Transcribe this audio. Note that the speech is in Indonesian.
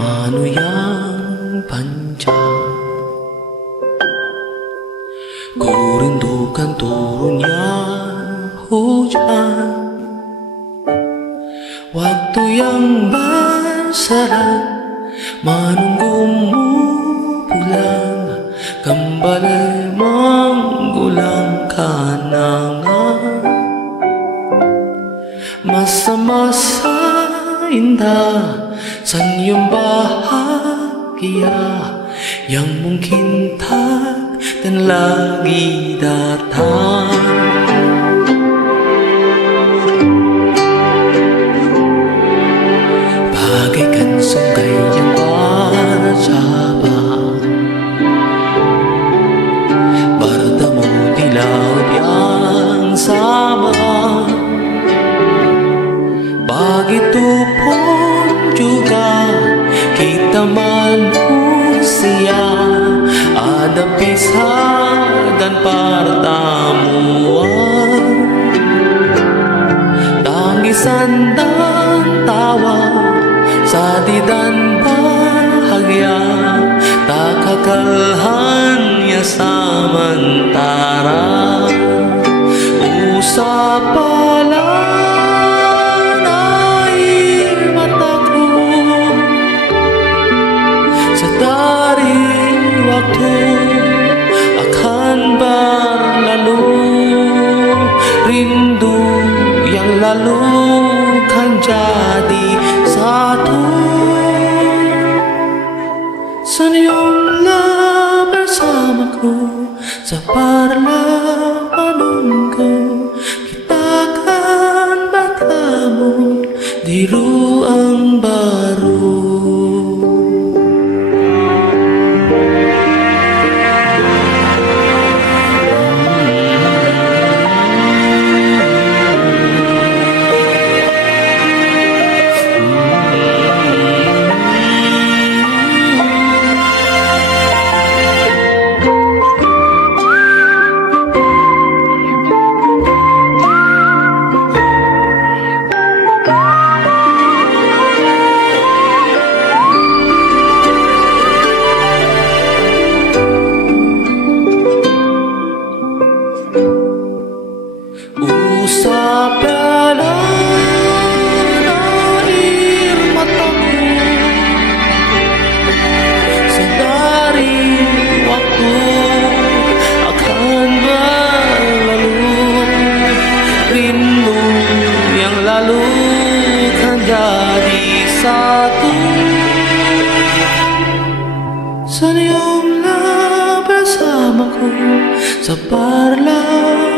mano yang panjang, ku rindukan turunnya hujan, waktu yang berserak menunggumu pulang, kembali mengulang kenangan masa-masa indah, senyum bahagia yang mungkin takkan lagi datang. Bagaikan sungai yang bercabang, bertemu di laut yang sama. Begitupun juga kita manusia, ada pisah dan pertemuan, tangisan dan tawa, sedih dan bahagia, tak kekal hanya sementara. Usap pelan air mataku, sedari waktu akan berlalu, rindu yang lalu kan jadi satu. Senyumlah bersamaku, sabarlah menunggu, kita akan bertemu di ruang baru. Usap pelan air mataku, sedari waktu akan berlalu, rindu yang lalu kan jadi satu. Senyumlah bersamaku, sabarlah